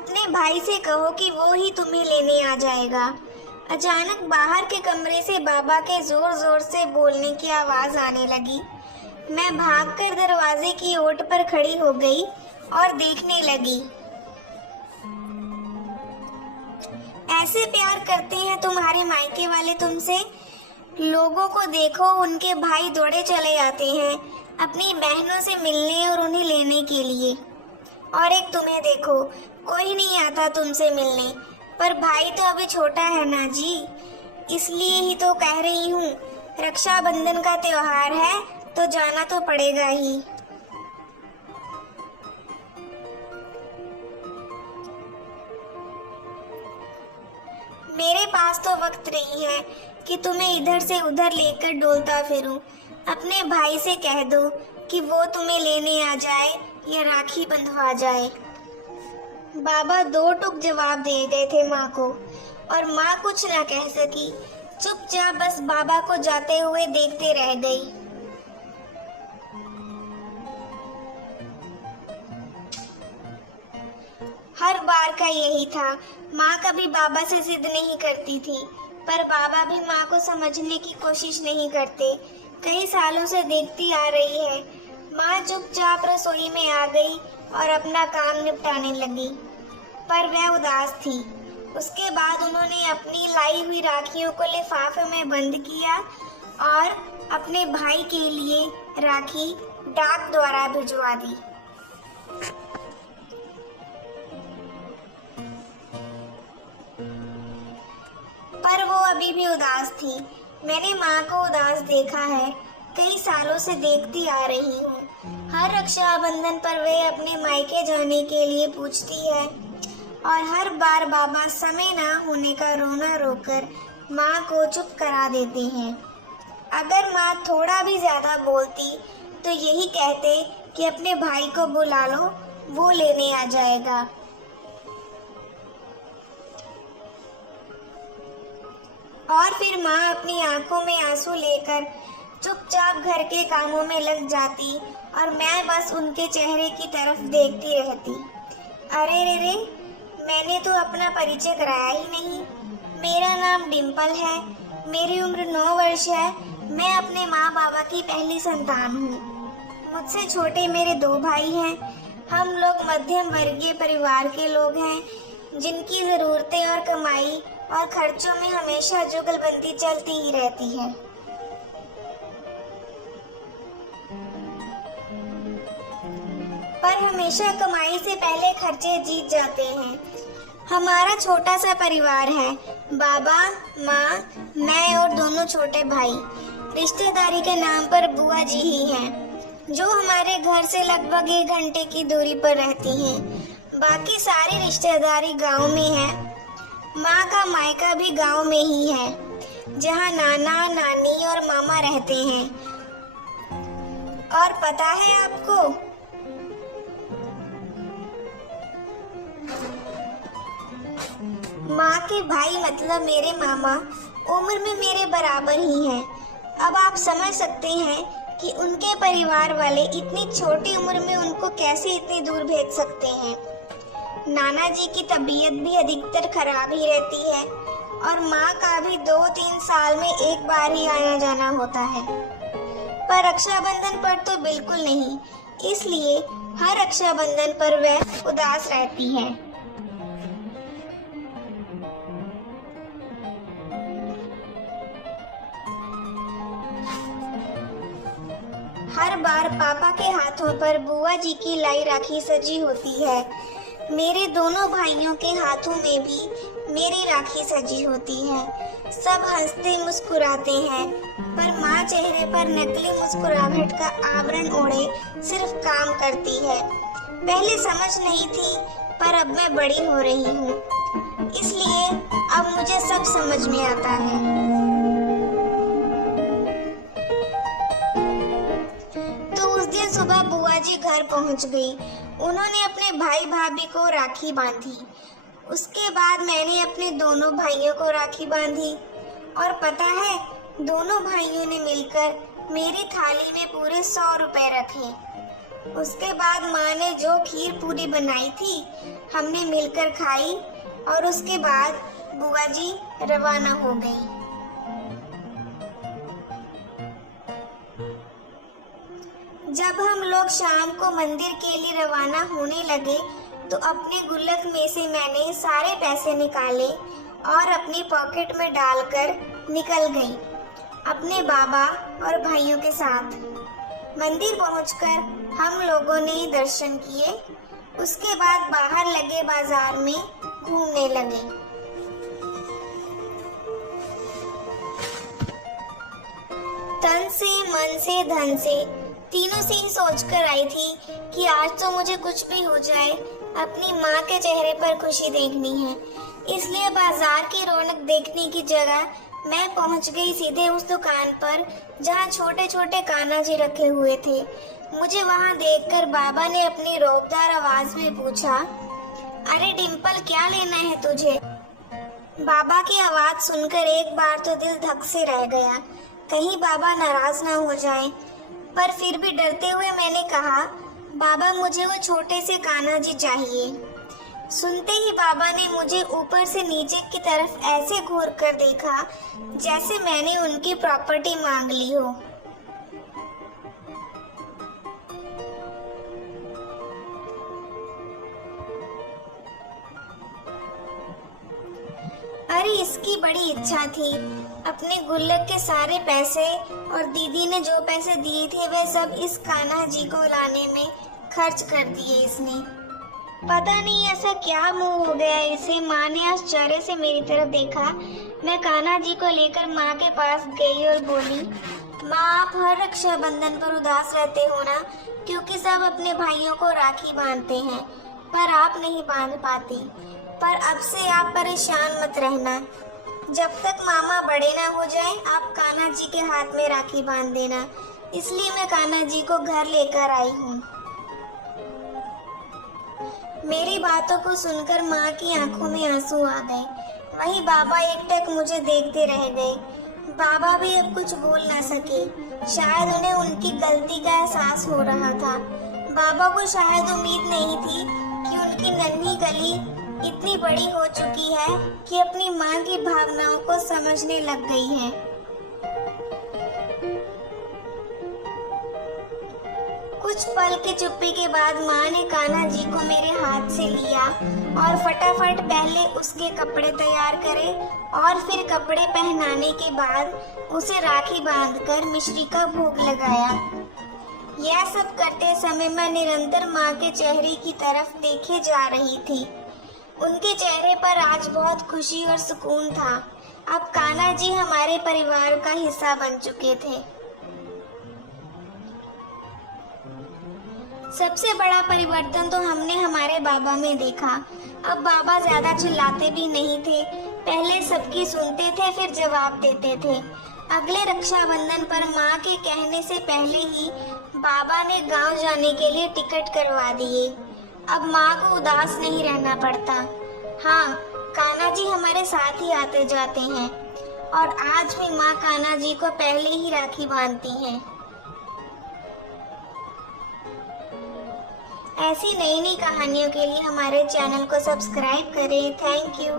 अपने भाई से कहो कि वो ही तुम्हें लेने आ जाएगा। अचानक बाहर के कमरे से बाबा के जोर जोर से बोलने की आवाज आने लगी। मैं भागकर दरवाजे की ओट पर खड़ी हो गई और देखने लगी। ऐसे प्यार करते हैं तुम्हारे मायके वाले तुमसे? लोगों को देखो, उनके भाई दौड़े चले आते हैं अपनी बहनों से मिलने और उन्हें लेने के लिए, और एक तुम्हें देखो, कोई नहीं आता तुमसे मिलने। पर भाई तो अभी छोटा है ना जी, इसलिए ही तो कह रही हूँ, रक्षाबंधन का त्योहार है तो जाना तो पड़ेगा ही। मेरे पास तो वक्त नहीं है कि तुम्हें इधर से उधर लेकर डोलता फिरूं। अपने भाई से कह दो कि वो तुम्हें लेने आ जाए या राखी बंधवा जाए। बाबा दो टूक जवाब दे गए थे माँ को, और माँ कुछ ना कह सकी, चुपचाप बस बाबा को जाते हुए देखते रह गई। हर बार का यही था, माँ कभी बाबा से जिद नहीं करती थी, पर बाबा भी माँ को समझने की कोशिश नहीं करते। कई सालों से देखती आ रही है। माँ चुपचाप रसोई में आ गई और अपना काम निपटाने लगी, पर वह उदास थी। उसके बाद उन्होंने अपनी लाई हुई राखियों को लिफाफे में बंद किया और अपने भाई के लिए राखी डाक द्वारा भिजवा दी। पर वो अभी भी उदास थी। मैंने माँ को उदास देखा है, कई सालों से देखती आ रही हूँ। हर रक्षाबंधन पर वे अपने मायके जाने के लिए पूछती है, और हर बार बाबा समय ना होने का रोना रोकर माँ को चुप करा देते हैं। अगर माँ थोड़ा भी ज्यादा बोलती तो यही कहते कि अपने भाई को बुला लो, वो लेने आ जाएगा। और फिर माँ अपनी आंखों में आंसू लेकर चुपचाप घर के कामों में लग जाती और मैं बस उनके चेहरे की तरफ देखती रहती। अरे रे रे, मैंने तो अपना परिचय कराया ही नहीं। मेरा नाम डिम्पल है, मेरी उम्र 9 वर्ष है। मैं अपने माँ बाबा की पहली संतान हूँ। मुझसे छोटे मेरे 2 भाई हैं। हम लोग मध्यम वर्गीय परिवार के लोग हैं, जिनकी ज़रूरतें और कमाई और खर्चों में हमेशा जुगलबंदी चलती ही रहती है। पर हमेशा कमाई से पहले खर्चे जीत जाते हैं। हमारा छोटा सा परिवार है, बाबा, माँ, मैं और दोनों छोटे भाई। रिश्तेदारी के नाम पर बुआ जी ही हैं, जो हमारे घर से लगभग 1 घंटे की दूरी पर रहती हैं। बाकी सारी रिश्तेदारी गांव में है। माँ का मायका भी गांव में ही है, जहाँ नाना, नानी और मामा रहते हैं। और पता है आपको, माँ के भाई मतलब मेरे मामा उम्र में मेरे बराबर ही हैं। अब आप समझ सकते हैं कि उनके परिवार वाले इतनी छोटी उम्र में उनको कैसे इतनी दूर भेज सकते हैं। नाना जी की तबीयत भी अधिकतर खराब ही रहती है, और माँ का भी 2-3 साल में एक बार ही आना जाना होता है। पर रक्षाबंधन पर तो बिल्कुल नहीं, इसलिए हर रक्षाबंधन पर वह उदास रहती है। हर बार पापा के हाथों पर बुआ जी की लाई राखी सजी होती है। मेरे दोनों भाइयों के हाथों में भी मेरी राखी सजी होती है। सब हंसते मुस्कुराते हैं, पर माँ चेहरे पर नकली मुस्कुराहट का आवरण ओढ़े सिर्फ काम करती है। पहले समझ नहीं थी, पर अब मैं बड़ी हो रही हूँ, इसलिए अब मुझे सब समझ में आता है। सुबह बुआ जी घर पहुंच गई। उन्होंने अपने भाई भाभी को राखी बांधी। उसके बाद मैंने अपने दोनों भाइयों को राखी बांधी, और पता है, दोनों भाइयों ने मिलकर मेरी थाली में पूरे 100 रुपए रखे। उसके बाद माँ ने जो खीर पूरी बनाई थी हमने मिलकर खाई और उसके बाद बुआ जी रवाना हो गई। जब हम लोग शाम को मंदिर के लिए रवाना होने लगे तो अपने गुल्लक में से मैंने सारे पैसे निकाले और अपनी पॉकेट में डालकर निकल गई अपने बाबा और भाइयों के साथ। मंदिर पहुंचकर हम लोगों ने दर्शन किए। उसके बाद बाहर लगे बाजार में घूमने लगे। तन से, मन से, धन से, तीनों से ही सोच कर आई थी कि आज तो मुझे कुछ भी हो जाए, अपनी माँ के चेहरे पर खुशी देखनी है। इसलिए बाजार की रौनक देखने की जगह मैं पहुँच गई सीधे उस दुकान पर जहाँ छोटे छोटे कान्हा जी रखे हुए थे। मुझे वहाँ देखकर बाबा ने अपनी रोबदार आवाज में पूछा, अरे डिम्पल, क्या लेना है तुझे? बाबा की आवाज सुनकर एक बार तो दिल धक से रह गया, कहीं बाबा नाराज ना हो जाए। पर फिर भी डरते हुए मैंने कहा, बाबा मुझे वो छोटे से कान्हा जी चाहिए। सुनते ही बाबा ने मुझे ऊपर से नीचे की तरफ ऐसे घूर कर देखा जैसे मैंने उनकी प्रॉपर्टी मांग ली हो। अरे इसकी बड़ी इच्छा थी। अपने गुल्लक के सारे पैसे और दीदी ने जो पैसे दिए थे वे सब इस कान्हा जी को लाने में खर्च कर दिए इसने। पता नहीं ऐसा क्या मुंह हो गया इसे। माँ ने आश्चर्य से मेरी तरफ देखा। मैं कान्हा जी को लेकर माँ के पास गई और बोली, माँ आप हर रक्षाबंधन पर उदास रहते हो ना, क्योंकि सब अपने भाइयों को राखी बांधते हैं पर आप नहीं बांध पाती। पर अब से आप परेशान मत रहना, जब तक मामा बड़े ना हो जाएं, आप कान्हा जी के हाथ में राखी बांध देना। इसलिए मैं कान्हा जी को घर लेकर आई हूँ। मेरी बातों को सुनकर माँ की आंखों में आंसू आ गए। वहीं बाबा एकटक मुझे देखते रह गए। बाबा भी अब कुछ बोल ना सके। शायद उन्हें उनकी गलती का एहसास हो रहा था। बाबा को शायद उम्मीद नहीं थी कि उनकी नन्ही गली इतनी बड़ी हो चुकी है कि अपनी माँ की भावनाओं को समझने लग गई है। कुछ पल की चुप्पी के बाद माँ ने कान्हा जी को मेरे हाथ से लिया और फटाफट पहले उसके कपड़े तैयार करे और फिर कपड़े पहनाने के बाद उसे राखी बांधकर मिश्री का भोग लगाया। यह सब करते समय मैं निरंतर माँ के चेहरे की तरफ देखे जा रही थी। उनके चेहरे पर आज बहुत खुशी और सुकून था। अब कान्हा जी हमारे परिवार का हिस्सा बन चुके थे। सबसे बड़ा परिवर्तन तो हमने हमारे बाबा में देखा। अब बाबा ज्यादा चिल्लाते भी नहीं थे। पहले सबकी सुनते थे, फिर जवाब देते थे। अगले रक्षाबंधन पर माँ के कहने से पहले ही बाबा ने गांव जाने के लिए टिकट करवा दिए। अब माँ को उदास नहीं रहना पड़ता। हाँ, कान्हा जी हमारे साथ ही आते जाते हैं और आज भी माँ कान्हा जी को पहले ही राखी बांधती हैं। ऐसी नई नई कहानियों के लिए हमारे चैनल को सब्सक्राइब करें। Thank you.